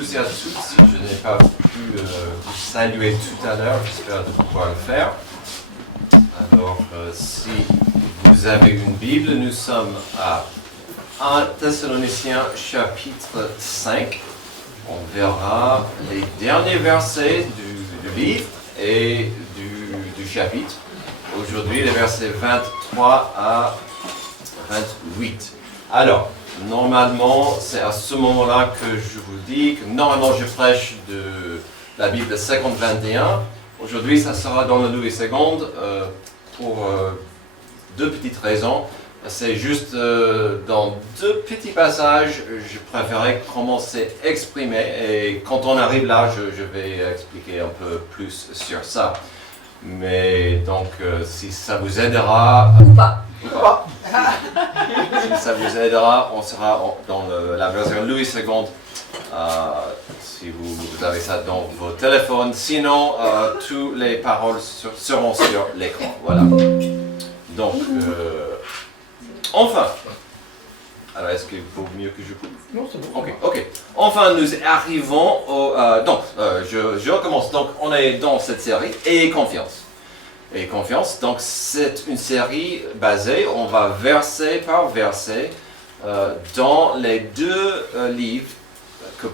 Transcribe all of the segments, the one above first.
tous et à toutes. Si je n'ai pas pu vous saluer tout à l'heure, j'espère de pouvoir le faire. Alors, si vous avez une Bible, nous sommes à 1 Thessaloniciens chapitre 5. On verra les derniers versets du livre et du chapitre. Aujourd'hui, les versets 23 à 28. Alors, normalement, c'est à ce moment-là que je vous dis que normalement je prêche de la Bible de 50-21. Aujourd'hui, ça sera dans le Louis II pour deux petites raisons. C'est juste dans deux petits passages, je préférais commencer à exprimer et quand on arrive là, je vais expliquer un peu plus sur ça. Mais donc, si ça vous aidera... Ou pas. Si ça vous aidera, on sera dans la version Louis II, si vous avez ça dans vos téléphones. Sinon, toutes les paroles seront sur l'écran. Voilà. Donc, enfin. Alors, est-ce qu'il vaut mieux que je coupe? Non, c'est bon. Ok. Enfin, nous arrivons au... je recommence. Donc, on est dans cette série « Ayez confiance ». Et confiance, donc c'est une série basée, on va verset par verset, dans les deux livres que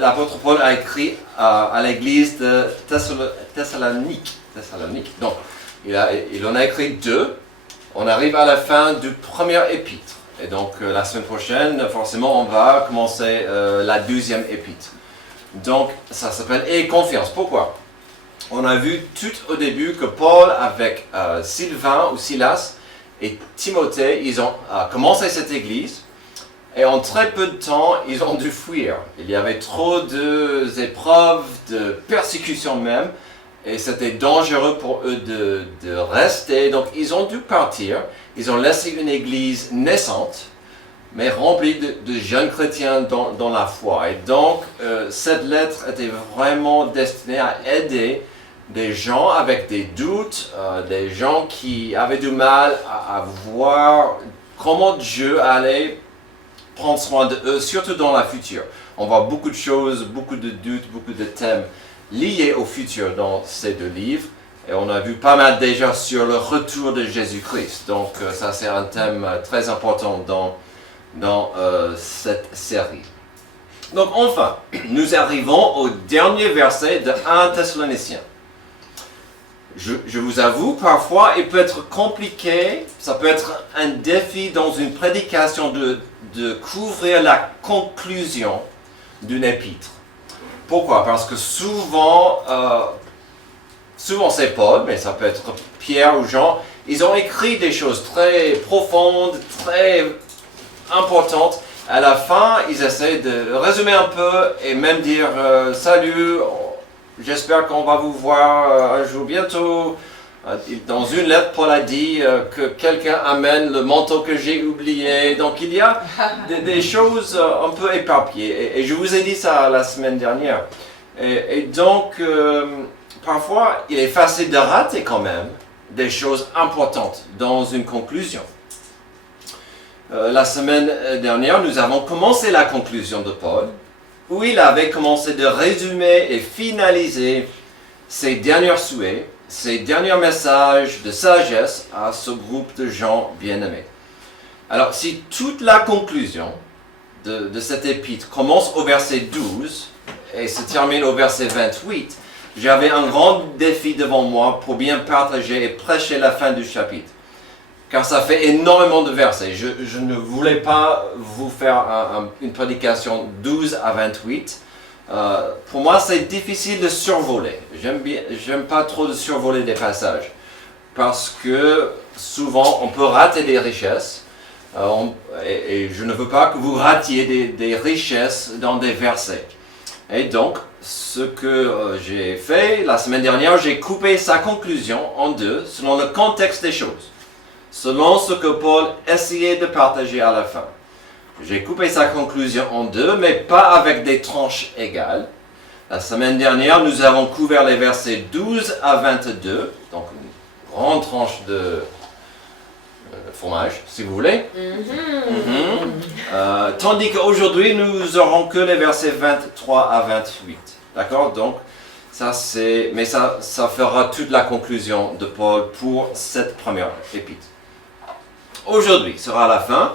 l'apôtre Paul a écrit à l'église de Thessalonique. Donc, il en a écrit deux. On arrive à la fin du premier épître. Et donc, la semaine prochaine, forcément, on va commencer la deuxième épître. Donc, ça s'appelle « Ayez confiance ». Pourquoi ? On a vu tout au début que Paul, avec Sylvain ou Silas et Timothée, ils ont commencé cette église et en très peu de temps, ils ont dû fuir. Il y avait trop d'épreuves, de persécutions même, et c'était dangereux pour eux de rester. Donc ils ont dû partir. Ils ont laissé une église naissante, mais remplie de jeunes chrétiens dans la foi. Et donc cette lettre était vraiment destinée à aider des gens avec des doutes, des gens qui avaient du mal à voir comment Dieu allait prendre soin d'eux, surtout dans la future. On voit beaucoup de choses, beaucoup de doutes, beaucoup de thèmes liés au futur dans ces deux livres. Et on a vu pas mal déjà sur le retour de Jésus-Christ. Donc ça c'est un thème très important dans cette série. Donc enfin, nous arrivons au dernier verset de 1 Thessaloniciens. Je vous avoue, parfois, il peut être compliqué, ça peut être un défi dans une prédication de couvrir la conclusion d'une épître. Pourquoi? Parce que souvent c'est Paul, mais ça peut être Pierre ou Jean, ils ont écrit des choses très profondes, très importantes. À la fin, ils essaient de résumer un peu et même dire « Salut ». J'espère qu'on va vous voir un jour bientôt. Dans une lettre, Paul a dit que quelqu'un amène le manteau que j'ai oublié. Donc il y a des choses un peu éparpillées. Et je vous ai dit ça la semaine dernière. Et donc, parfois, il est facile de rater quand même des choses importantes dans une conclusion. La semaine dernière, nous avons commencé la conclusion de Paul, où il avait commencé de résumer et finaliser ses derniers souhaits, ses derniers messages de sagesse à ce groupe de gens bien-aimés. Alors, si toute la conclusion de cet épître commence au verset 12 et se termine au verset 28, j'avais un grand défi devant moi pour bien partager et prêcher la fin du chapitre. Car ça fait énormément de versets. Je ne voulais pas vous faire une prédication 12 à 28. Pour moi, c'est difficile de survoler. J'aime pas trop de survoler des passages. Parce que souvent, on peut rater des richesses. Et je ne veux pas que vous ratiez des richesses dans des versets. Et donc, ce que j'ai fait la semaine dernière, j'ai coupé sa conclusion en deux selon le contexte des choses. Selon ce que Paul essayait de partager à la fin. J'ai coupé sa conclusion en deux, mais pas avec des tranches égales. La semaine dernière, nous avons couvert les versets 12 à 22, donc une grande tranche fromage, si vous voulez. Tandis qu'aujourd'hui, nous aurons que les versets 23 à 28. D'accord? Donc, ça fera toute la conclusion de Paul pour cette première épître. Aujourd'hui sera la fin.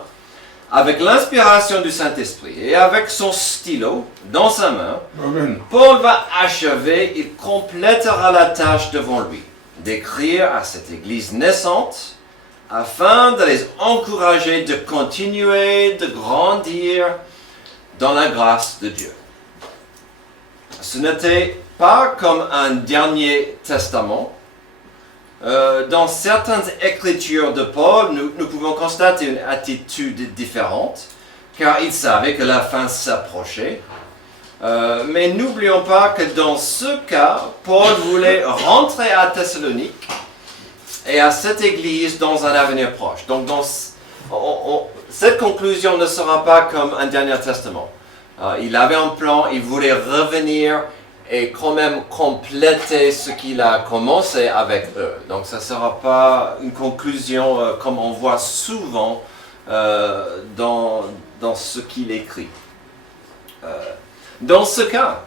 Avec l'inspiration du Saint-Esprit et avec son stylo dans sa main, Paul va achever, il complétera la tâche devant lui, d'écrire à cette Église naissante afin de les encourager de continuer, de grandir dans la grâce de Dieu. Ce n'était pas comme un dernier testament. Dans certaines écritures de Paul, nous pouvons constater une attitude différente, car il savait que la fin s'approchait. Mais n'oublions pas que dans ce cas, Paul voulait rentrer à Thessalonique et à cette église dans un avenir proche. Donc, cette conclusion ne sera pas comme un dernier testament. Il avait un plan, il voulait revenir et quand même compléter ce qu'il a commencé avec eux. Donc ça ne sera pas une conclusion comme on voit souvent dans ce qu'il écrit. Dans ce cas,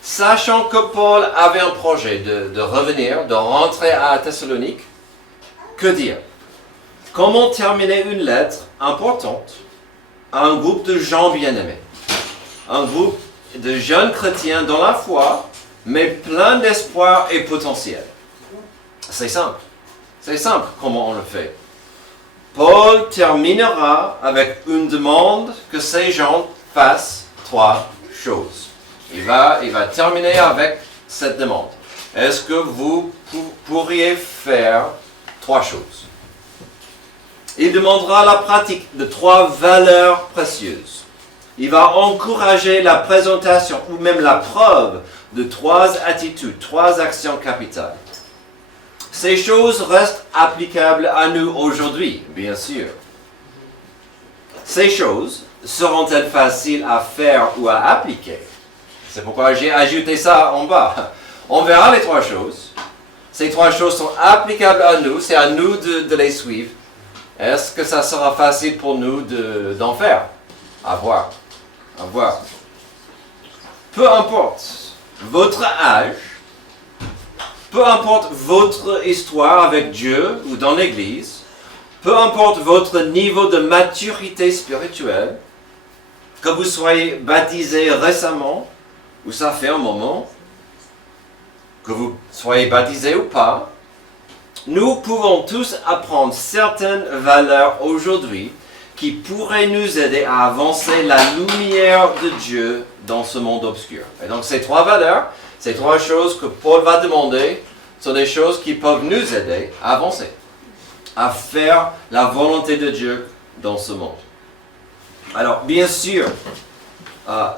sachant que Paul avait un projet de revenir, de rentrer à Thessalonique, que dire? Comment terminer une lettre importante à un groupe de gens bien-aimés? Un groupe de jeunes chrétiens dans la foi, mais plein d'espoir et potentiel. C'est simple. C'est simple comment on le fait. Paul terminera avec une demande que ces gens fassent 3 choses. Il va terminer avec cette demande. Est-ce que vous pourriez faire 3 choses? Il demandera la pratique de 3 valeurs précieuses. Il va encourager la présentation ou même la preuve de 3 attitudes, 3 actions capitales. Ces choses restent applicables à nous aujourd'hui, bien sûr. Ces choses seront-elles faciles à faire ou à appliquer? C'est pourquoi j'ai ajouté ça en bas. On verra les 3 choses. Ces 3 choses sont applicables à nous, c'est à nous de les suivre. Est-ce que ça sera facile pour nous d'en faire? À voir. À voir. Peu importe votre âge, peu importe votre histoire avec Dieu ou dans l'Église, peu importe votre niveau de maturité spirituelle, que vous soyez baptisé récemment, ou ça fait un moment, que vous soyez baptisé ou pas, nous pouvons tous apprendre certaines valeurs aujourd'hui qui pourraient nous aider à avancer la lumière de Dieu dans ce monde obscur. Et donc ces 3 valeurs, ces 3 choses que Paul va demander, sont des choses qui peuvent nous aider à avancer, à faire la volonté de Dieu dans ce monde. Alors bien sûr,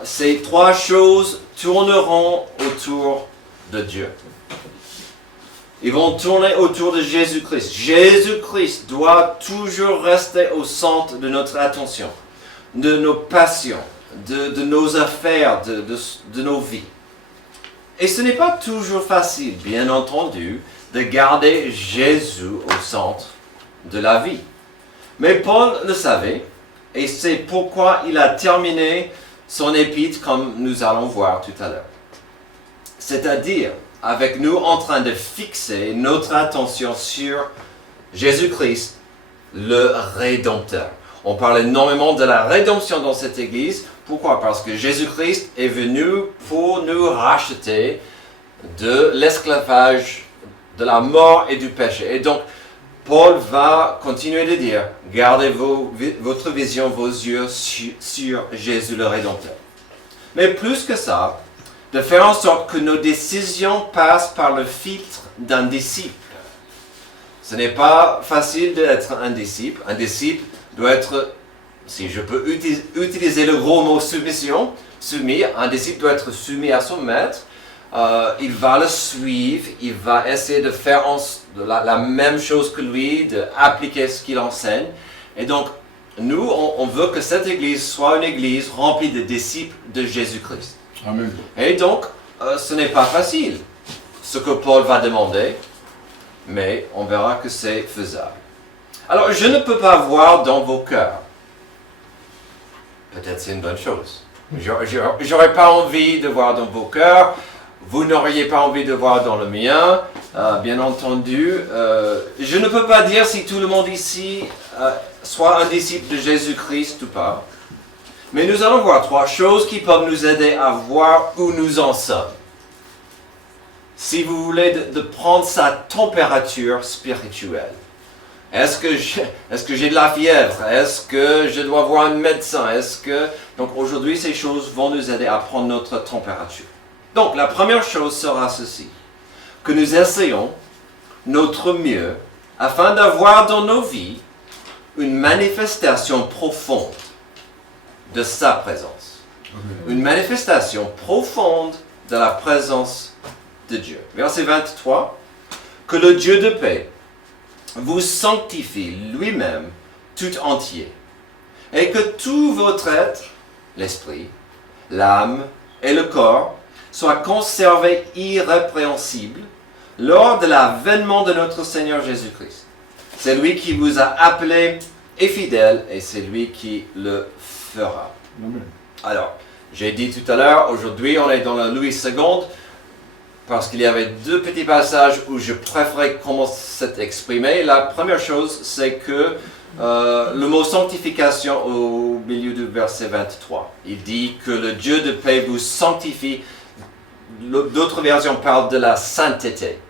ces 3 choses tourneront autour de Dieu. Ils vont tourner autour de Jésus-Christ. Jésus-Christ doit toujours rester au centre de notre attention, de nos passions, de nos affaires, de nos vies. Et ce n'est pas toujours facile, bien entendu, de garder Jésus au centre de la vie. Mais Paul le savait, et c'est pourquoi il a terminé son épître comme nous allons voir tout à l'heure. C'est-à-dire, avec nous en train de fixer notre attention sur Jésus-Christ, le Rédempteur. On parle énormément de la rédemption dans cette église. Pourquoi? Parce que Jésus-Christ est venu pour nous racheter de l'esclavage, de la mort et du péché. Et donc, Paul va continuer de dire, gardez votre vision, vos yeux sur Jésus le Rédempteur. Mais plus que ça, de faire en sorte que nos décisions passent par le filtre d'un disciple. Ce n'est pas facile d'être un disciple. Un disciple doit être, si je peux utiliser le gros mot soumission, soumis. Un disciple doit être soumis à son maître. Il va le suivre, il va essayer de faire la même chose que lui, d'appliquer ce qu'il enseigne. Et donc, nous, on veut que cette église soit une église remplie de disciples de Jésus-Christ. Amen. Et donc, ce n'est pas facile, ce que Paul va demander, mais on verra que c'est faisable. Alors, je ne peux pas voir dans vos cœurs. Peut-être c'est une bonne chose. J'aurais pas envie de voir dans vos cœurs. Vous n'auriez pas envie de voir dans le mien, bien entendu. Je ne peux pas dire si tout le monde ici soit un disciple de Jésus-Christ ou pas. Mais nous allons voir 3 choses qui peuvent nous aider à voir où nous en sommes. Si vous voulez de prendre sa température spirituelle. Est-ce que j'ai de la fièvre? Est-ce que je dois voir un médecin? Donc aujourd'hui, ces choses vont nous aider à prendre notre température. Donc la première chose sera ceci, que nous essayons notre mieux afin d'avoir dans nos vies une manifestation profonde de sa présence. Une manifestation profonde de la présence de Dieu. Verset 23, que le Dieu de paix vous sanctifie lui-même tout entier, et que tout votre être, l'esprit, l'âme et le corps, soit conservé irrépréhensible lors de l'avènement de notre Seigneur Jésus-Christ. C'est lui qui vous a appelé et fidèle, et c'est lui qui le fera. Amen. Alors, j'ai dit tout à l'heure, aujourd'hui on est dans la Louis II, parce qu'il y avait 2 petits passages où je préférais comment c'est exprimé. La première chose, c'est que le mot sanctification au milieu du verset 23, il dit que le Dieu de paix vous sanctifie. D'autres versions parlent de la sainteté.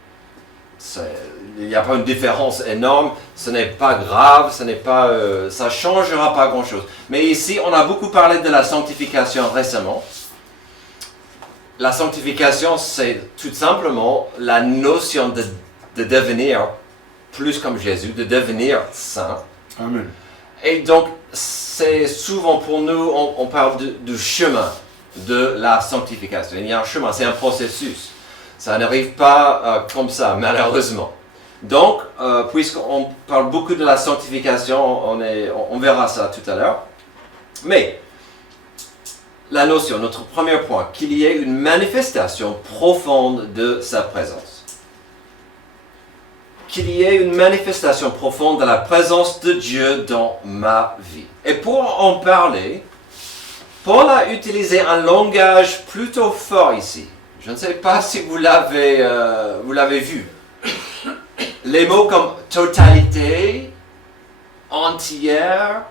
Il n'y a pas une différence énorme, ce n'est pas grave, ça ne changera pas grand-chose. Mais ici, on a beaucoup parlé de la sanctification récemment. La sanctification, c'est tout simplement la notion de devenir plus comme Jésus, de devenir saint. Amen. Et donc, c'est souvent pour nous, on parle du chemin de la sanctification. Il y a un chemin, c'est un processus. Ça n'arrive pas comme ça, malheureusement. Donc, puisqu'on parle beaucoup de la sanctification, on verra ça tout à l'heure. Mais, la notion, notre premier point, qu'il y ait une manifestation profonde de sa présence. Qu'il y ait une manifestation profonde de la présence de Dieu dans ma vie. Et pour en parler, Paul a utilisé un langage plutôt fort ici. Je ne sais pas si vous l'avez vu. Les mots comme totalité, entière,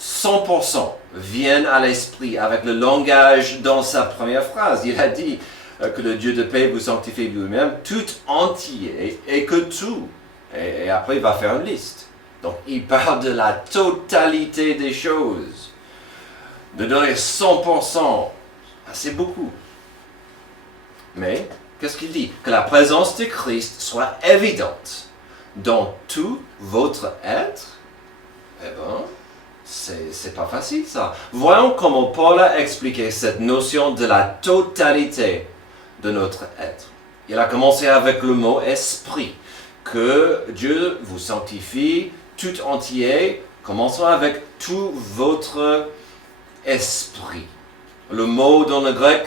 100% viennent à l'esprit avec le langage dans sa première phrase. Il a dit que le Dieu de paix vous sanctifie lui-même tout entier et que tout. Et après, il va faire une liste. Donc, il parle de la totalité des choses. De donner 100%, c'est beaucoup. Mais, qu'est-ce qu'il dit? Que la présence de Christ soit évidente dans tout votre être. Eh bien, c'est pas facile ça. Voyons comment Paul a expliqué cette notion de la totalité de notre être. Il a commencé avec le mot esprit, que Dieu vous sanctifie tout entier. Commençons avec tout votre esprit. Le mot dans le grec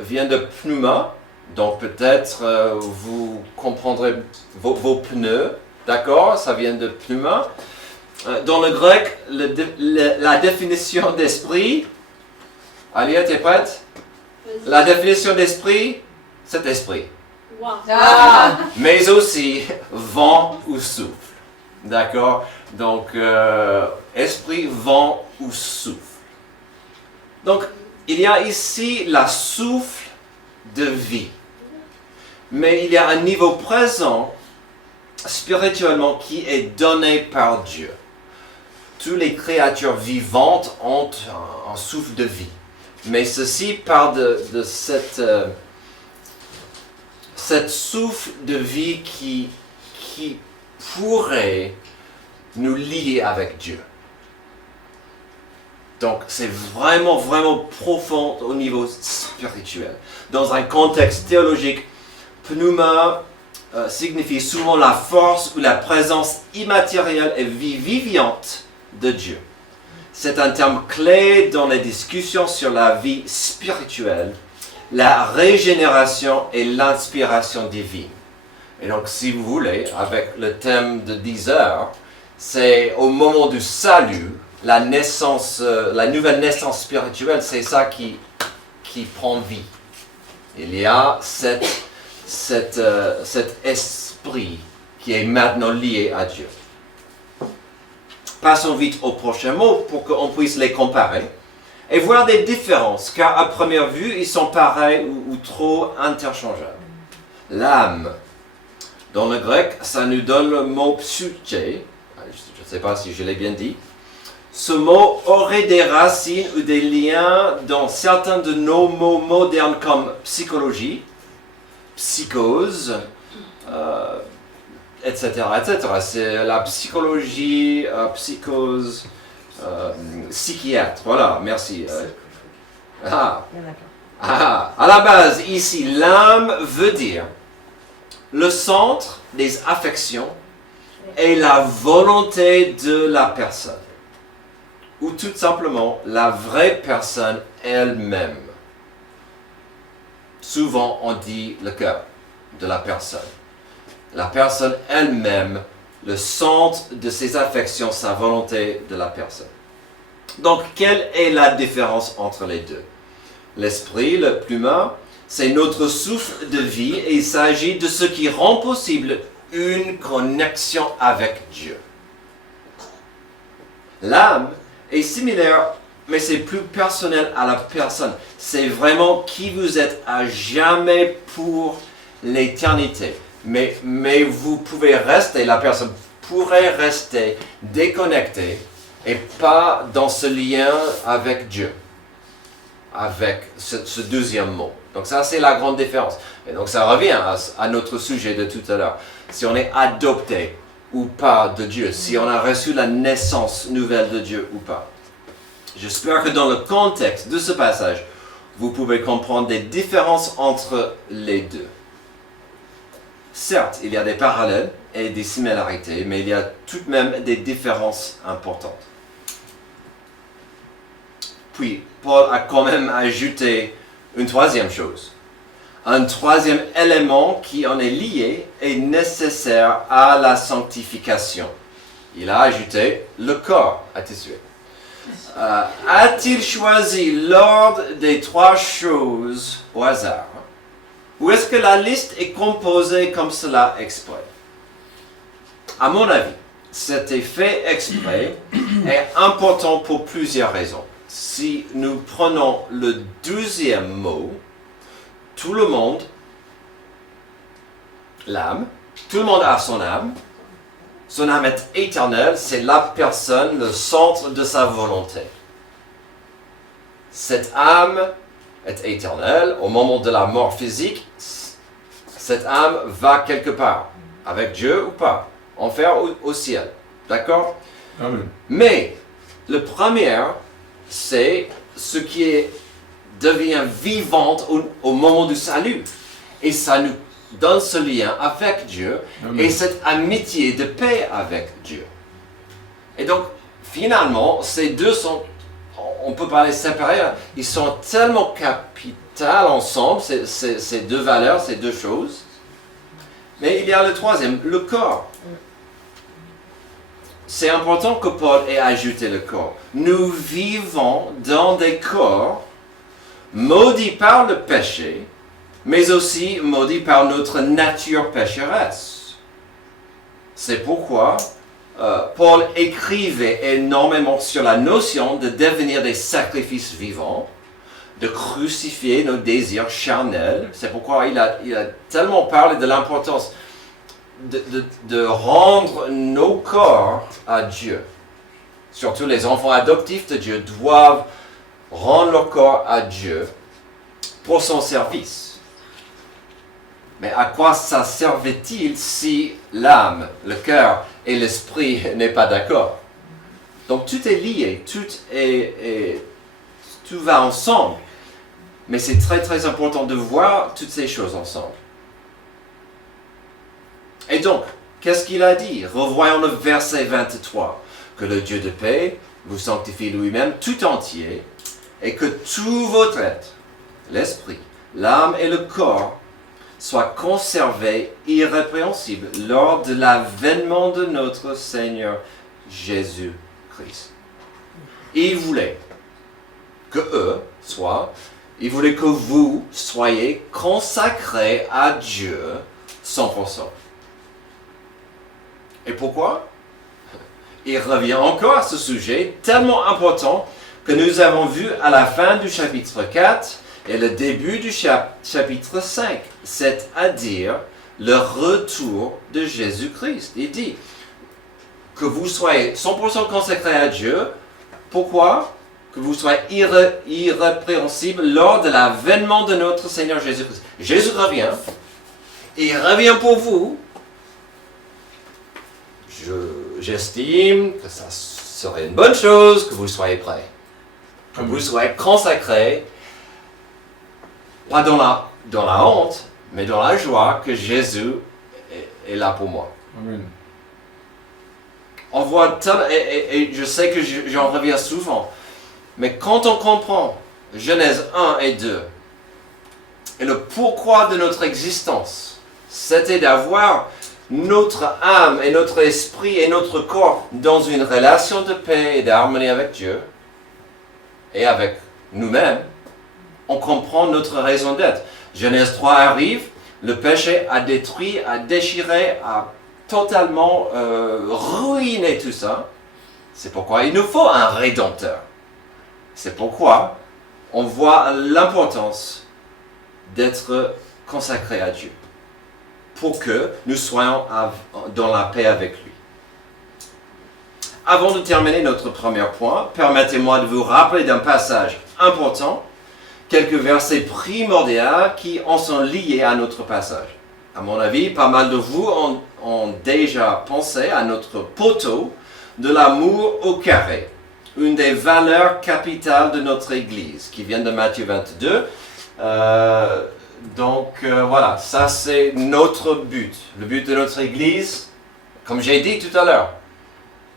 vient de pneuma, donc peut-être vous comprendrez vos pneus, d'accord? Ça vient de pneuma. Dans le grec, la définition d'esprit, Alia, tu es prête? La définition d'esprit, c'est esprit. Wow. Ah. Mais aussi vent ou souffle. D'accord? Donc, esprit, vent ou souffle. Donc, il y a ici la souffle de vie. Mais il y a un niveau présent, spirituellement, qui est donné par Dieu. Toutes les créatures vivantes ont un souffle de vie. Mais ceci parle de cette souffle de vie qui pourrait nous lier avec Dieu. Donc, c'est vraiment, vraiment profond au niveau spirituel. Dans un contexte théologique, pneuma signifie souvent la force ou la présence immatérielle et vivifiante de Dieu. C'est un terme clé dans les discussions sur la vie spirituelle, la régénération et l'inspiration divine. Et donc, si vous voulez, avec le thème de 10 heures, c'est au moment du salut, la nouvelle naissance spirituelle, c'est ça qui prend vie. Il y a cet esprit qui est maintenant lié à Dieu. Passons vite au prochain mot pour qu'on puisse les comparer et voir des différences, car à première vue, ils sont pareils ou trop interchangeables. L'âme. Dans le grec, ça nous donne le mot psyché. Je ne sais pas si je l'ai bien dit. Ce mot aurait des racines ou des liens dans certains de nos mots modernes comme psychologie, psychose, etc., etc. C'est la psychologie, psychose, psychiatre. Voilà, merci. À la base, ici, l'âme veut dire le centre des affections et la volonté de la personne. Ou tout simplement la vraie personne elle-même. Souvent, on dit le cœur de la personne. La personne elle-même, le centre de ses affections, sa volonté de la personne. Donc, quelle est la différence entre les deux? L'esprit, le pluma, c'est notre souffle de vie et il s'agit de ce qui rend possible une connexion avec Dieu. L'âme est similaire, mais c'est plus personnel à la personne. C'est vraiment qui vous êtes à jamais pour l'éternité. Mais vous pouvez rester, la personne pourrait rester déconnectée et pas dans ce lien avec Dieu, avec ce deuxième mot. Donc ça, c'est la grande différence. Et donc ça revient à notre sujet de tout à l'heure. Si on est adopté ou pas de Dieu, si on a reçu la naissance nouvelle de Dieu ou pas. J'espère que dans le contexte de ce passage, vous pouvez comprendre des différences entre les deux. Certes, il y a des parallèles et des similarités, mais il y a tout de même des différences importantes. Puis, Paul a quand même ajouté une troisième chose. Un troisième élément qui en est lié et nécessaire à la sanctification. Il a ajouté le corps à tisser. A-t-il choisi l'ordre des trois choses au hasard? Ou est-ce que la liste est composée comme cela exprès? À mon avis, cet effet exprès est important pour plusieurs raisons. Si nous prenons le deuxième mot, tout le monde, l'âme, tout le monde a son âme est éternelle, c'est la personne, le centre de sa volonté. Cette âme est éternelle, au moment de la mort physique, cette âme va quelque part, avec Dieu ou pas, enfer ou au ciel, d'accord? Amen. Mais, le premier, c'est ce qui devient vivante au moment du salut. Et ça nous donne ce lien avec Dieu. Amen. Et cette amitié de paix avec Dieu. Et donc, finalement, ces deux sont, on peut parler séparés, ils sont tellement capitales ensemble, ces deux valeurs, ces deux choses. Mais il y a le troisième, le corps. C'est important que Paul ait ajouté le corps. Nous vivons dans des corps maudits par le péché, mais aussi maudits par notre nature pécheresse. C'est pourquoi Paul écrivait énormément sur la notion de devenir des sacrifices vivants, de crucifier nos désirs charnels. C'est pourquoi il a tellement parlé de l'importance de rendre nos corps à Dieu. Surtout les enfants adoptifs de Dieu doivent rendre leur corps à Dieu pour son service. Mais à quoi ça servait-il si l'âme, le cœur et l'esprit n'est pas d'accord? Donc tout est lié, tout va ensemble. Mais c'est très très important de voir toutes ces choses ensemble. Et donc, qu'est-ce qu'il a dit? Revoyons le verset 23. Que le Dieu de paix vous sanctifie lui-même tout entier, et que tout votre être, l'esprit, l'âme et le corps, soient conservés irrépréhensibles lors de l'avènement de notre Seigneur Jésus-Christ. Il voulait que il voulait que vous soyez consacrés à Dieu 100%. Et pourquoi? Il revient encore à ce sujet tellement important que nous avons vu à la fin du chapitre 4 et le début du chapitre 5, c'est-à-dire le retour de Jésus-Christ. Il dit que vous soyez 100% consacrés à Dieu. Pourquoi? Que vous soyez irrépréhensibles lors de l'avènement de notre Seigneur Jésus-Christ. Jésus revient, et il revient pour vous. J'estime que ça serait une bonne chose que vous soyez prêts, que vous soyez consacrés, pas dans la honte, mais dans la joie que Jésus est là pour moi. Amen. On voit et je sais que j'en reviens souvent, mais quand on comprend Genèse 1 et 2, et le pourquoi de notre existence, c'était d'avoir notre âme et notre esprit et notre corps dans une relation de paix et d'harmonie avec Dieu et avec nous-mêmes, on comprend notre raison d'être. Genèse 3 arrive, le péché a détruit, a déchiré, a totalement ruiné tout ça. C'est pourquoi il nous faut un rédempteur. C'est pourquoi on voit l'importance d'être consacré à Dieu, pour que nous soyons dans la paix avec lui. Avant de terminer notre premier point, permettez-moi de vous rappeler d'un passage important, quelques versets primordiaux qui en sont liés à notre passage. À mon avis, pas mal de vous ont déjà pensé à notre poteau de l'amour au carré, une des valeurs capitales de notre Église, qui vient de Matthieu 22. Voilà, ça c'est notre but. Le but de notre Église, comme j'ai dit tout à l'heure,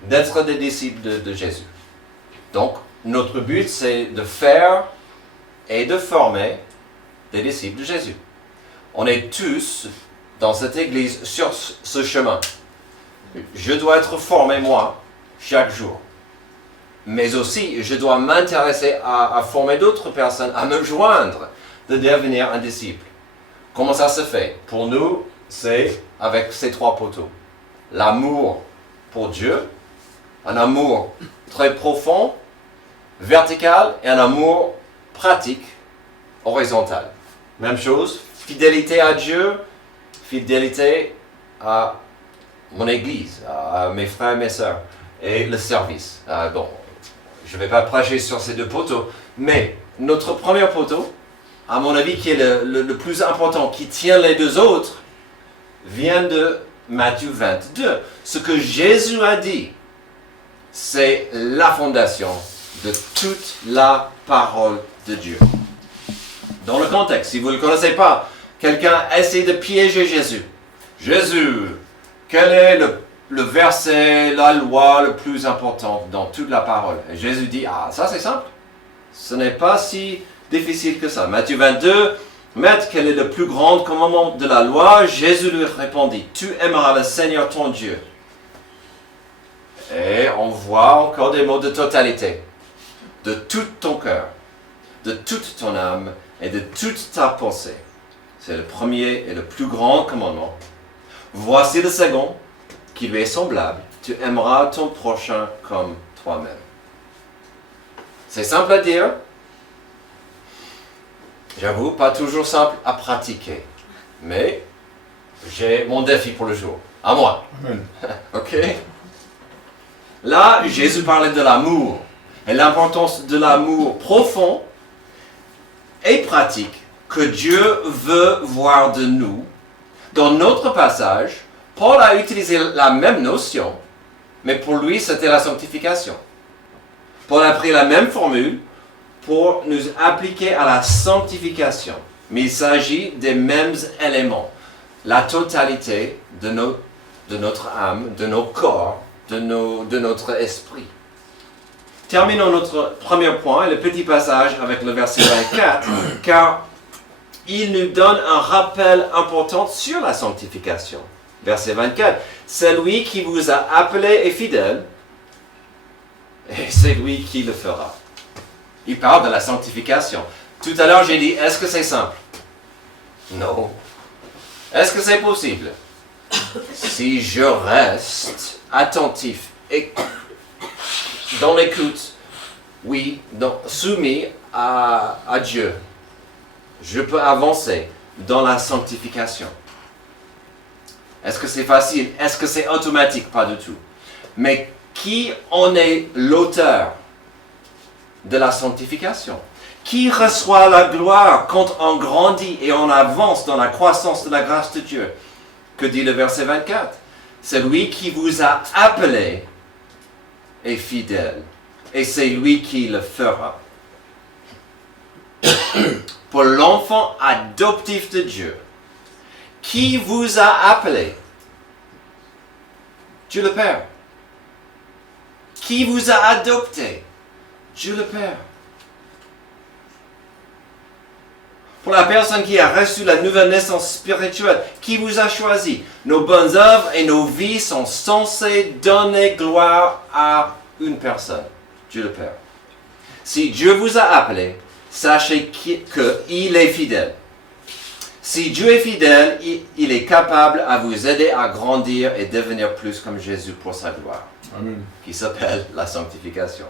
d'être des disciples de Jésus. Donc, notre but c'est de faire et de former des disciples de Jésus. On est tous dans cette Église sur ce chemin. Je dois être formé moi, chaque jour. Mais aussi, je dois m'intéresser à former d'autres personnes, à me joindre, de devenir un disciple. Comment ça se fait? Pour nous, c'est avec ces trois poteaux. L'amour pour Dieu, un amour très profond, vertical, et un amour pratique, horizontal. Même chose, fidélité à Dieu, fidélité à mon Église, à mes frères et mes sœurs, et le service. Je ne vais pas prêcher sur ces deux poteaux, mais notre premier poteau, à mon avis, qui est le plus important, qui tient les deux autres, vient de Matthieu 22. Ce que Jésus a dit, c'est la fondation de toute la parole de Dieu. Dans le contexte, si vous ne le connaissez pas, quelqu'un essaie de piéger Jésus. Jésus, quel est le verset, la loi le plus important dans toute la parole? Et Jésus dit, ça c'est simple. Ce n'est pas si difficile que ça. Matthieu 22, Maître, quel est le plus grand commandement de la loi? Jésus lui répondit, tu aimeras le Seigneur ton Dieu. Et on voit encore des mots de totalité. De tout ton cœur, de toute ton âme et de toute ta pensée. C'est le premier et le plus grand commandement. Voici le second, qui lui est semblable. Tu aimeras ton prochain comme toi-même. C'est simple à dire. J'avoue, pas toujours simple à pratiquer. Mais j'ai mon défi pour le jour. À moi. Amen. Ok? Là, Jésus parlait de l'amour. Et l'importance de l'amour profond et pratique que Dieu veut voir de nous. Dans notre passage, Paul a utilisé la même notion, mais pour lui, c'était la sanctification. Paul a pris la même formule pour nous appliquer à la sanctification. Mais il s'agit des mêmes éléments. La totalité de notre âme, de nos corps, de notre esprit. Terminons notre premier point, le petit passage avec le verset 24, car il nous donne un rappel important sur la sanctification. Verset 24, celui qui vous a appelé est fidèle, et c'est lui qui le fera. Il parle de la sanctification. Tout à l'heure, j'ai dit, est-ce que c'est simple? Non. Est-ce que c'est possible? Si je reste attentif et dans l'écoute, oui, soumis à Dieu, je peux avancer dans la sanctification. Est-ce que c'est facile? Est-ce que c'est automatique? Pas du tout. Mais qui en est l'auteur de la sanctification? Qui reçoit la gloire quand on grandit et on avance dans la croissance de la grâce de Dieu? Que dit le verset 24? C'est lui qui vous a appelé est fidèle, et c'est lui qui le fera. Pour l'enfant adoptif de Dieu, qui vous a appelé? Dieu le Père. Qui vous a adopté? Dieu le Père. Pour la personne qui a reçu la nouvelle naissance spirituelle, qui vous a choisi? Nos bonnes œuvres et nos vies sont censées donner gloire à une personne, Dieu le Père. Si Dieu vous a appelé, sachez qu'il est fidèle. Si Dieu est fidèle, il est capable à vous aider à grandir et devenir plus comme Jésus pour sa gloire. Amen. Qui s'appelle la sanctification.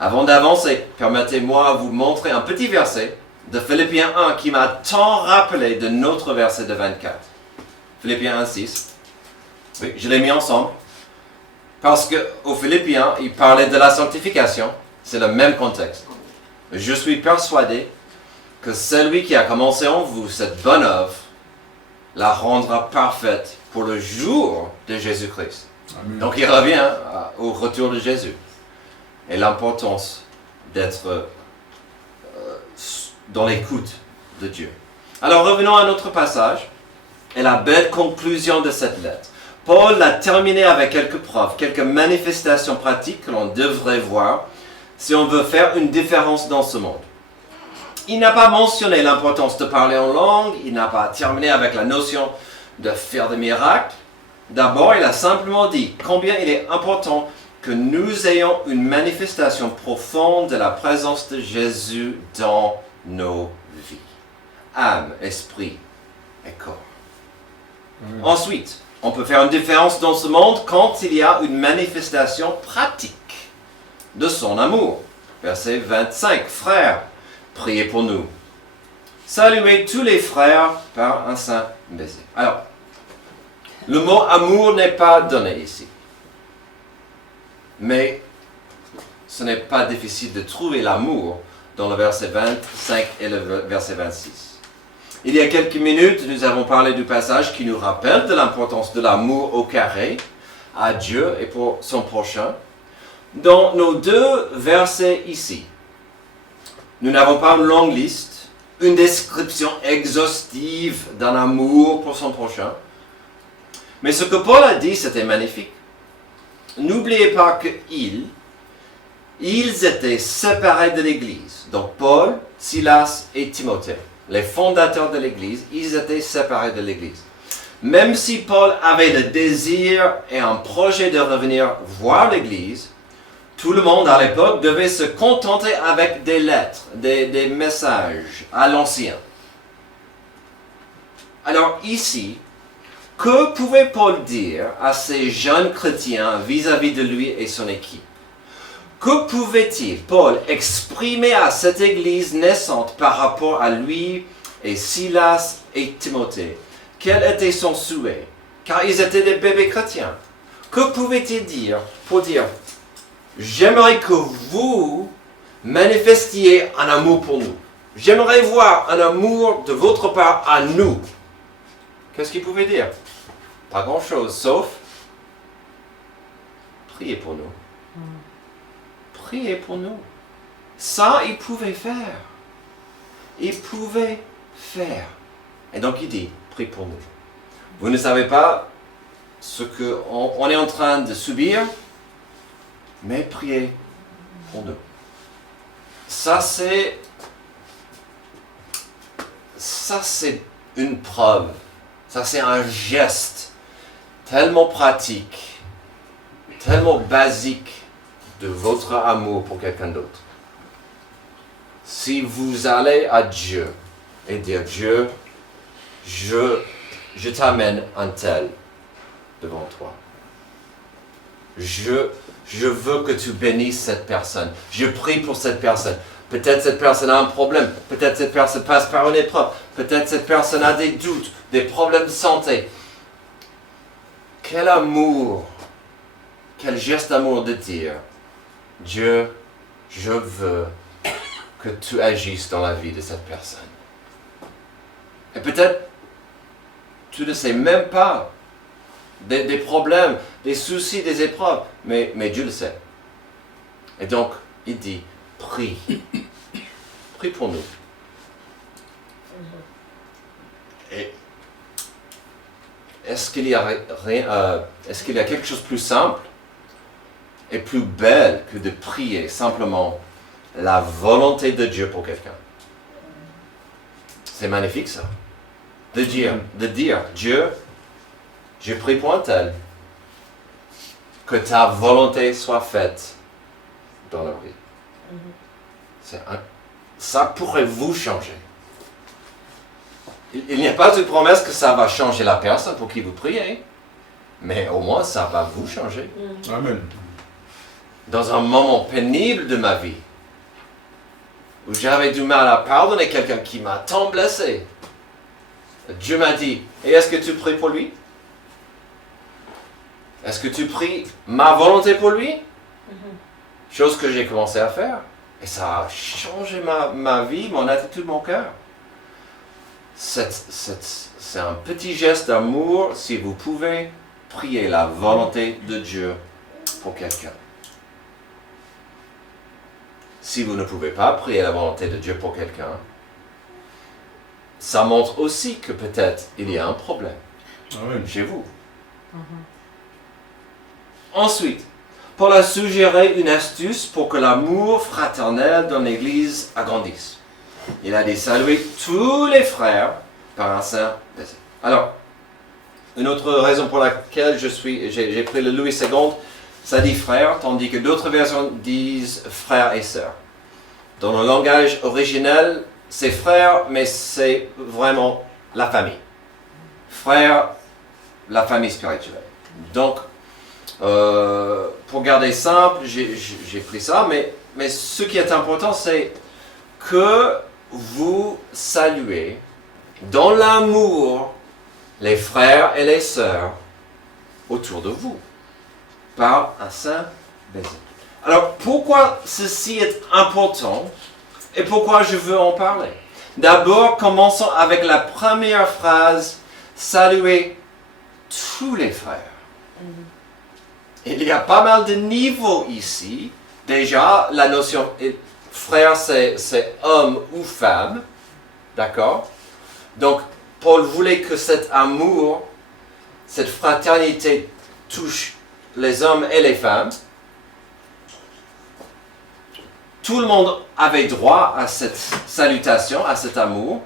Avant d'avancer, permettez-moi de vous montrer un petit verset de Philippiens 1 qui m'a tant rappelé de notre verset de 24. Philippiens 1, 6. Oui, je l'ai mis ensemble. Parce qu'aux Philippiens, il parlait de la sanctification. C'est le même contexte. Je suis persuadé que celui qui a commencé en vous cette bonne œuvre la rendra parfaite pour le jour de Jésus-Christ. Amen. Donc il revient au retour de Jésus et l'importance d'être dans l'écoute de Dieu. Alors revenons à notre passage et la belle conclusion de cette lettre. Paul l'a terminé avec quelques preuves, quelques manifestations pratiques que l'on devrait voir si on veut faire une différence dans ce monde. Il n'a pas mentionné l'importance de parler en langue, il n'a pas terminé avec la notion de faire des miracles. D'abord, il a simplement dit combien il est important que nous ayons une manifestation profonde de la présence de Jésus dans nos vies. Âme, esprit et corps. Ensuite, on peut faire une différence dans ce monde quand il y a une manifestation pratique de son amour. Verset 25. Frères, priez pour nous. Saluez tous les frères par un saint baiser. Alors, le mot amour n'est pas donné ici. Mais ce n'est pas difficile de trouver l'amour dans le verset 25 et le verset 26. Il y a quelques minutes, nous avons parlé du passage qui nous rappelle de l'importance de l'amour au carré, à Dieu et pour son prochain. Dans nos deux versets ici, nous n'avons pas une longue liste, une description exhaustive d'un amour pour son prochain. Mais ce que Paul a dit, c'était magnifique. N'oubliez pas qu'ils étaient séparés de l'Église. Donc Paul, Silas et Timothée, les fondateurs de l'Église, ils étaient séparés de l'Église. Même si Paul avait le désir et un projet de revenir voir l'Église, tout le monde à l'époque devait se contenter avec des lettres, des messages à l'ancien. Alors ici, que pouvait Paul dire à ces jeunes chrétiens vis-à-vis de lui et son équipe? Que pouvait-il, Paul, exprimer à cette église naissante par rapport à lui et Silas et Timothée? Quel était son souhait? Car ils étaient des bébés chrétiens. Que pouvait-il dire pour dire « J'aimerais que vous manifestiez un amour pour nous. J'aimerais voir un amour de votre part à nous. » Qu'est-ce qu'il pouvait dire? Pas grand-chose, sauf « Priez pour nous. » Priez pour nous. Ça, il pouvait faire. Il pouvait faire. Et donc il dit, prie pour nous. Vous ne savez pas ce qu'on est en train de subir, mais priez pour nous. Ça, c'est une preuve. Ça, c'est un geste tellement pratique, tellement basique de votre amour pour quelqu'un d'autre. Si vous allez à Dieu et dire, Dieu, je t'amène un tel devant toi. Je veux que tu bénisses cette personne. Je prie pour cette personne. Peut-être cette personne a un problème. Peut-être cette personne passe par une épreuve. Peut-être cette personne a des doutes, des problèmes de santé. Quel amour, quel geste d'amour de dire, Dieu, je veux que tu agisses dans la vie de cette personne. Et peut-être, tu ne sais même pas des problèmes, des soucis, des épreuves, mais Dieu le sait. Et donc, il dit, prie. Prie pour nous. Et est-ce qu'il y a quelque chose de plus simple et plus belle que de prier simplement la volonté de Dieu pour quelqu'un? C'est magnifique ça. De dire, Dieu, je prie pour un tel, que ta volonté soit faite dans leur vie. Ça pourrait vous changer. Il n'y a pas de promesse que ça va changer la personne pour qui vous priez, mais au moins ça va vous changer. Amen. Dans un moment pénible de ma vie, où j'avais du mal à pardonner quelqu'un qui m'a tant blessé, Dieu m'a dit, et est-ce que tu pries pour lui? Est-ce que tu pries ma volonté pour lui? Chose que j'ai commencé à faire. Et ça a changé ma vie, mon attitude, mon cœur. C'est un petit geste d'amour si vous pouvez prier la volonté de Dieu pour quelqu'un. Si vous ne pouvez pas prier la volonté de Dieu pour quelqu'un, ça montre aussi que peut-être il y a un problème chez vous. Ensuite, Paul a suggéré une astuce pour que l'amour fraternel dans l'Église agrandisse. Il a dit saluer tous les frères par un saint baiser. Alors, une autre raison pour laquelle j'ai pris le Louis II, ça dit frère, tandis que d'autres versions disent frères et sœurs. Dans le langage originel, c'est frère, mais c'est vraiment la famille. Frère, la famille spirituelle. Donc, pour garder simple, j'ai pris ça, mais ce qui est important, c'est que vous saluez dans l'amour les frères et les sœurs autour de vous par un saint baiser. Alors, pourquoi ceci est important et pourquoi je veux en parler? D'abord, commençons avec la première phrase, saluez tous les frères. Il y a pas mal de niveaux ici. Déjà, la notion frère, c'est homme ou femme. D'accord? Donc, Paul voulait que cet amour, cette fraternité touche les hommes et les femmes. Tout le monde avait droit à cette salutation, à cet amour,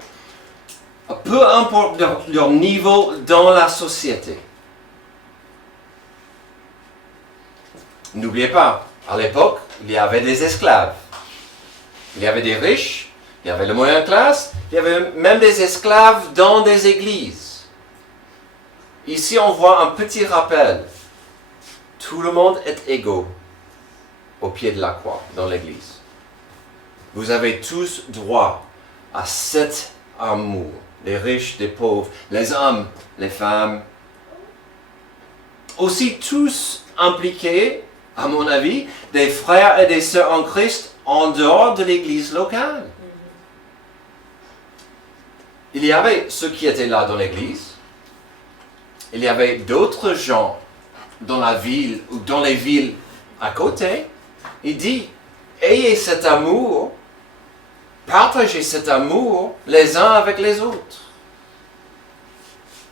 peu importe leur niveau dans la société. N'oubliez pas, à l'époque, il y avait des esclaves. Il y avait des riches, il y avait la moyenne classe, il y avait même des esclaves dans des églises. Ici, on voit un petit rappel. Tout le monde est égaux au pied de la croix dans l'église. Vous avez tous droit à cet amour. Les riches, les pauvres, les hommes, les femmes. Aussi tous impliqués, à mon avis, des frères et des sœurs en Christ en dehors de l'église locale. Il y avait ceux qui étaient là dans l'église. Il y avait d'autres gens dans la ville ou dans les villes à côté. Il dit, ayez cet amour, partagez cet amour les uns avec les autres.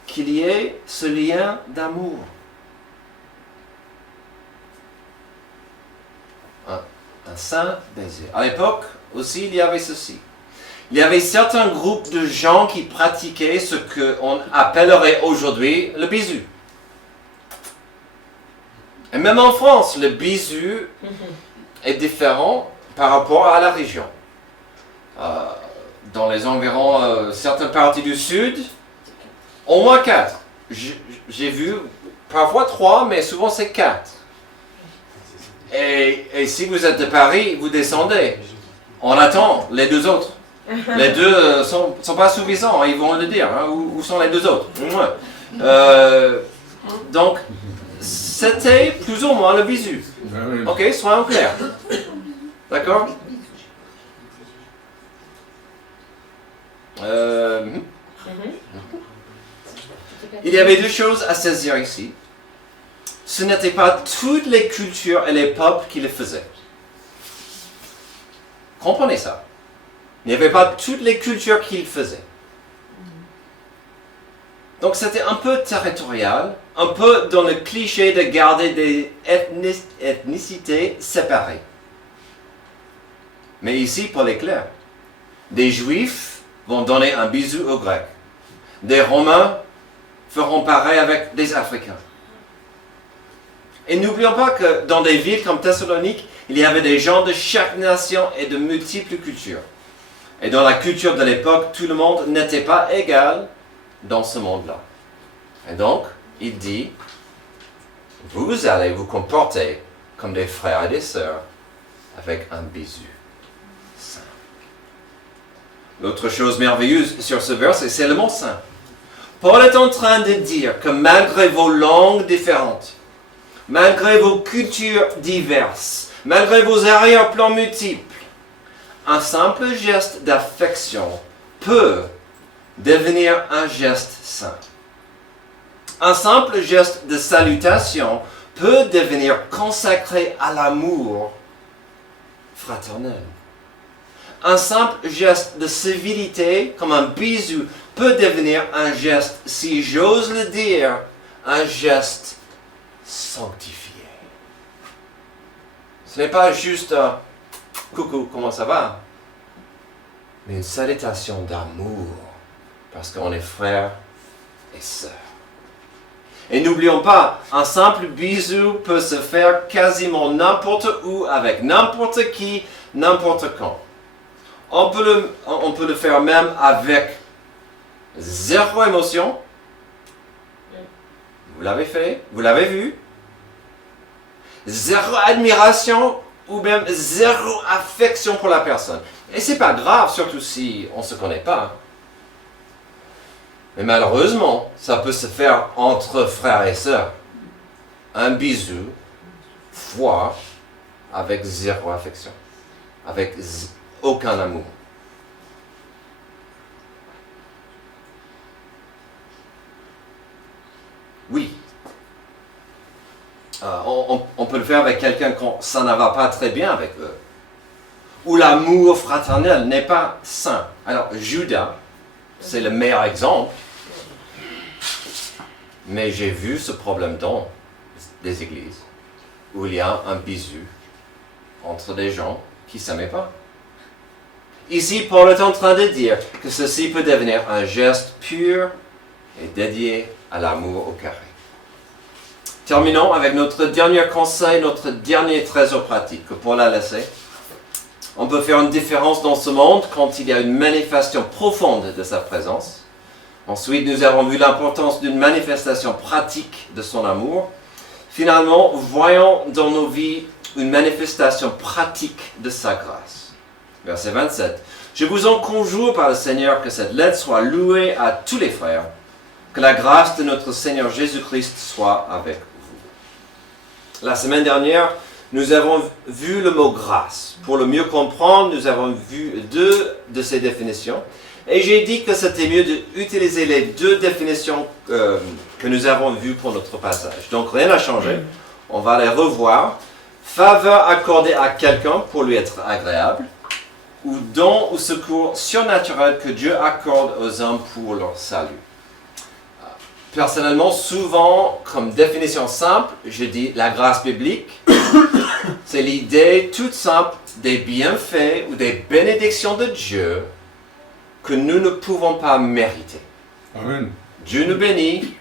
Qu'il y ait ce lien d'amour. Un saint baiser. À l'époque aussi, il y avait ceci. Il y avait certains groupes de gens qui pratiquaient ce qu'on appellerait aujourd'hui le bisou. Et même en France, le bisou est différent par rapport à la région. Dans les environs, certaines parties du sud, au moins 4. J'ai vu parfois 3, mais souvent c'est 4. Et si vous êtes de Paris, vous descendez. On attend les 2 autres. Les 2 sont pas suffisants, ils vont le dire. Hein, où sont les 2 autres? Donc, c'était plus ou moins le visu. Ok, soyons clairs. D'accord? Il y avait 2 choses à saisir ici. Ce n'étaient pas toutes les cultures et les peuples qui le faisaient. Comprenez ça. Il n'y avait pas toutes les cultures qui le faisaient. Donc c'était un peu territorial, un peu dans le cliché de garder des ethnicités séparées. Mais ici, pour les clairs, des Juifs vont donner un bisou aux Grecs. Des Romains feront pareil avec des Africains. Et n'oublions pas que dans des villes comme Thessalonique, il y avait des gens de chaque nation et de multiples cultures. Et dans la culture de l'époque, tout le monde n'était pas égal dans ce monde-là. Et donc, il dit, vous allez vous comporter comme des frères et des sœurs avec un bisou saint. L'autre chose merveilleuse sur ce verset, c'est le mot saint. Paul est en train de dire que malgré vos langues différentes, malgré vos cultures diverses, malgré vos arrière-plans multiples, un simple geste d'affection peut devenir un geste saint. Un simple geste de salutation peut devenir consacré à l'amour fraternel. Un simple geste de civilité, comme un bisou, peut devenir un geste, si j'ose le dire, un geste sanctifié. Ce n'est pas juste un « coucou, comment ça va ?» mais une salutation d'amour, parce qu'on est frères et sœurs. Et n'oublions pas, un simple bisou peut se faire quasiment n'importe où, avec n'importe qui, n'importe quand. On peut le faire même avec 0 émotion. Vous l'avez fait, vous l'avez vu. 0 admiration ou même 0 affection pour la personne. Et c'est pas grave, surtout si on ne se connaît pas. Mais malheureusement, ça peut se faire entre frères et sœurs. Un bisou, foi, avec 0 affection, avec aucun amour. Oui. On peut le faire avec quelqu'un quand ça ne va pas très bien avec eux. Où l'amour fraternel n'est pas sain. Alors, Judas, c'est le meilleur exemple. Mais j'ai vu ce problème dans des églises où il y a un bisou entre des gens qui ne s'aimaient pas. Ici, Paul est en train de dire que ceci peut devenir un geste pur et dédié à l'amour au carré. Terminons avec notre dernier conseil, notre dernier trésor pratique que Paul a laissé. On peut faire une différence dans ce monde quand il y a une manifestation profonde de sa présence. Ensuite, nous avons vu l'importance d'une manifestation pratique de son amour. Finalement, voyons dans nos vies une manifestation pratique de sa grâce. Verset 27. Je vous en conjure par le Seigneur que cette lettre soit louée à tous les frères, que la grâce de notre Seigneur Jésus-Christ soit avec vous. La semaine dernière, nous avons vu le mot grâce. Pour le mieux comprendre, nous avons vu 2 de ces définitions. Et j'ai dit que c'était mieux d'utiliser les 2 définitions que nous avons vues pour notre passage. Donc rien n'a changé. On va les revoir. Faveur accordée à quelqu'un pour lui être agréable, ou don ou secours surnaturel que Dieu accorde aux hommes pour leur salut. Personnellement, souvent, comme définition simple, je dis la grâce biblique. C'est l'idée toute simple des bienfaits ou des bénédictions de Dieu que nous ne pouvons pas mériter. Amen. Dieu nous bénit,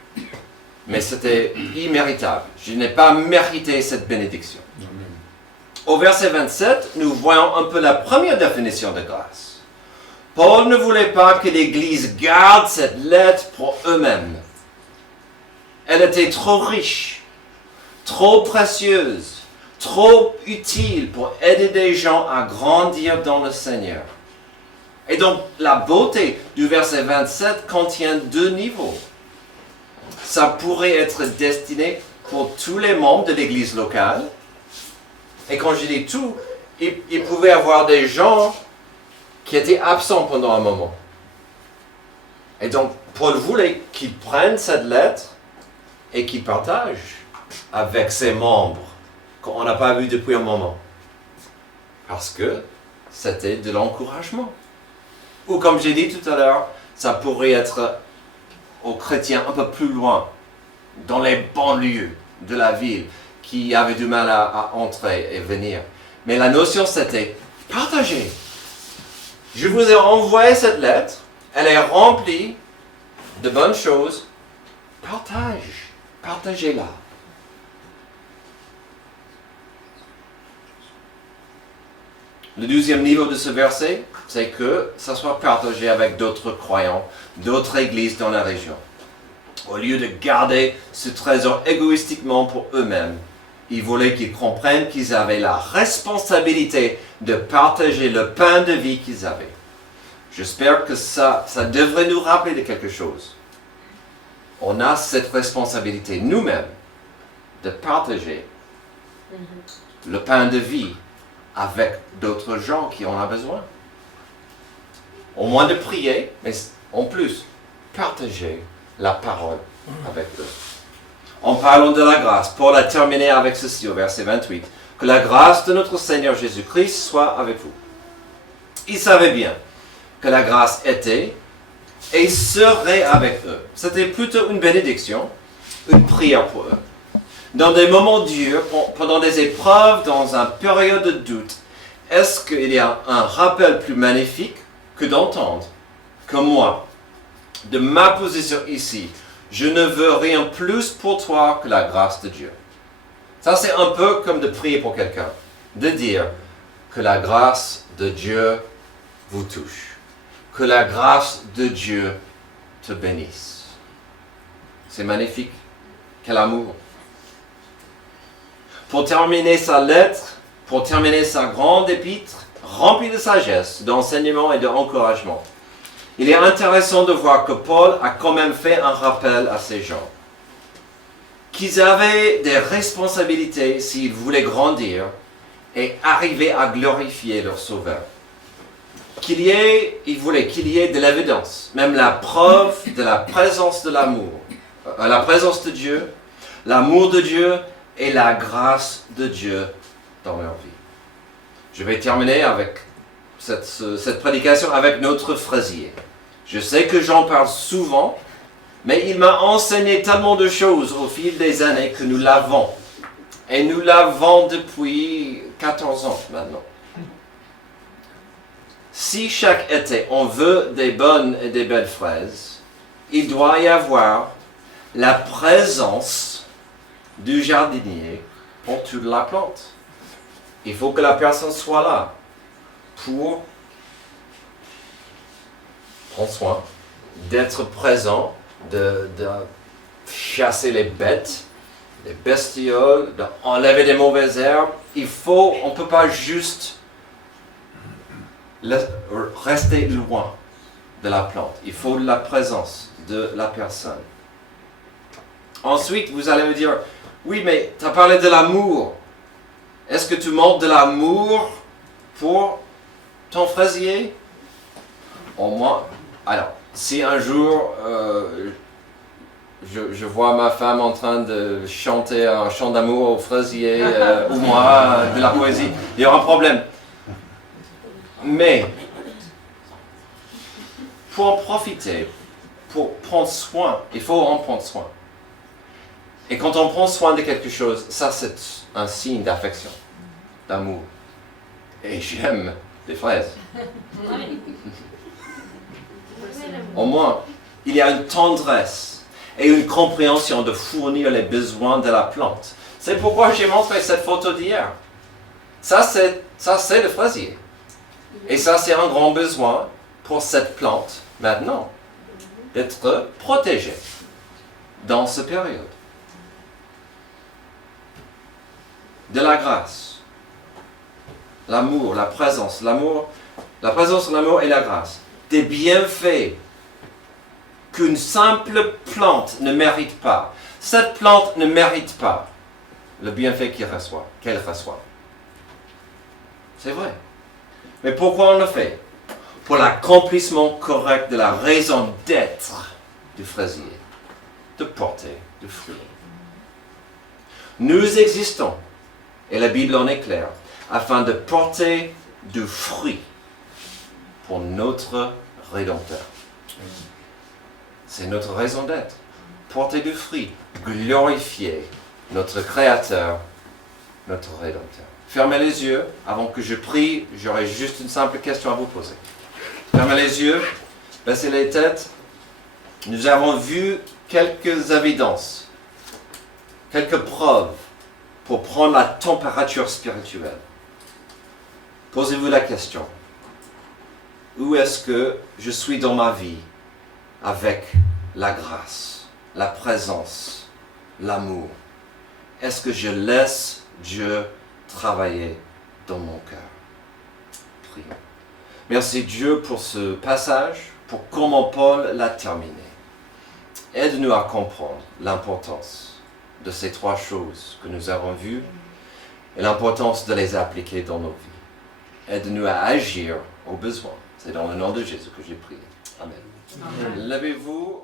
mais c'était imméritable. Je n'ai pas mérité cette bénédiction. Amen. Au verset 27, nous voyons un peu la première définition de grâce. Paul ne voulait pas que l'Église garde cette lettre pour eux-mêmes. Elle était trop riche, trop précieuse, trop utile pour aider des gens à grandir dans le Seigneur. Et donc, la beauté du verset 27 contient deux niveaux. Ça pourrait être destiné pour tous les membres de l'Église locale. Et quand je dis tout, il pouvait y avoir des gens qui étaient absents pendant un moment. Et donc, Paul voulait qu'ils prennent cette lettre et qu'ils partagent avec ses membres qu'on n'a pas vu depuis un moment. Parce que c'était de l'encouragement. Ou comme j'ai dit tout à l'heure, ça pourrait être aux chrétiens un peu plus loin, dans les banlieues de la ville, qui avaient du mal à entrer et venir. Mais la notion c'était partager. Je vous ai envoyé cette lettre, elle est remplie de bonnes choses. Partagez-la. Le deuxième niveau de ce verset, c'est que ça soit partagé avec d'autres croyants, d'autres églises dans la région. Au lieu de garder ce trésor égoïstiquement pour eux-mêmes, ils voulaient qu'ils comprennent qu'ils avaient la responsabilité de partager le pain de vie qu'ils avaient. J'espère que ça devrait nous rappeler de quelque chose. On a cette responsabilité nous-mêmes de partager le pain de vie avec d'autres gens qui en ont besoin. Au moins de prier, mais en plus, partager la parole avec eux. En parlant de la grâce, Paul a terminé avec ceci au verset 28. Que la grâce de notre Seigneur Jésus-Christ soit avec vous. Il savait bien que la grâce était et serait avec eux. C'était plutôt une bénédiction, une prière pour eux. Dans des moments durs, pendant des épreuves, dans une période de doute, est-ce qu'il y a un rappel plus magnifique que d'entendre que moi, de ma position ici, je ne veux rien plus pour toi que la grâce de Dieu. Ça, c'est un peu comme de prier pour quelqu'un, de dire que la grâce de Dieu vous touche, que la grâce de Dieu te bénisse. C'est magnifique. Quel amour. Pour terminer sa lettre, pour terminer sa grande épître, remplie de sagesse, d'enseignement et d'encouragement, il est intéressant de voir que Paul a quand même fait un rappel à ces gens. Qu'ils avaient des responsabilités s'ils voulaient grandir et arriver à glorifier leur Sauveur. Il voulait qu'il y ait de l'évidence, même la preuve de la présence de l'amour, la présence de Dieu, l'amour de Dieu et la grâce de Dieu dans leur vie. Je vais terminer avec cette prédication avec notre fraisier. Je sais que j'en parle souvent, mais il m'a enseigné tellement de choses au fil des années que nous l'avons. Et nous l'avons depuis 14 ans maintenant. Si chaque été on veut des bonnes et des belles fraises, il doit y avoir la présence du jardinier pour toute la plante. Il faut que la personne soit là pour prendre soin, d'être présent, de chasser les bêtes, les bestioles, d'enlever des mauvaises herbes. On ne peut pas juste rester loin de la plante. Il faut la présence de la personne. Ensuite, vous allez me dire, oui, mais tu as parlé de l'amour. Est-ce que tu montres de l'amour pour ton fraisier? Au moins, alors, si un jour je vois ma femme en train de chanter un chant d'amour au fraisier ou moi de la poésie, il y aura un problème. Mais pour en profiter, pour prendre soin, il faut en prendre soin. Et quand on prend soin de quelque chose, ça c'est un signe d'affection, d'amour. Et j'aime les fraises. Au moins, il y a une tendresse et une compréhension de fournir les besoins de la plante. C'est pourquoi j'ai montré cette photo d'hier. Ça, c'est le fraisier. Et ça, c'est un grand besoin pour cette plante, maintenant, d'être protégée dans cette période. De la grâce, l'amour, la présence, l'amour et la grâce. Des bienfaits qu'une simple plante ne mérite pas. Cette plante ne mérite pas le bienfait qu'elle reçoit. C'est vrai. Mais pourquoi on le fait? Pour l'accomplissement correct de la raison d'être du fraisier, de porter du fruit. Nous existons, et la Bible en est claire, afin de porter du fruit pour notre Rédempteur. C'est notre raison d'être. Porter du fruit, glorifier notre Créateur, notre Rédempteur. Fermez les yeux. Avant que je prie, j'aurai juste une simple question à vous poser. Fermez les yeux, baissez les têtes. Nous avons vu quelques évidences, quelques preuves pour prendre la température spirituelle. Posez-vous la question. Où est-ce que je suis dans ma vie avec la grâce, la présence, l'amour? Est-ce que je laisse Dieu travailler dans mon cœur? Prions. Merci Dieu pour ce passage, pour comment Paul l'a terminé. Aide-nous à comprendre l'importance de ces trois choses que nous avons vues et l'importance de les appliquer dans nos vies. Aide-nous à agir au besoin. C'est dans le nom de Jésus que j'ai prié. Amen. Levez-vous.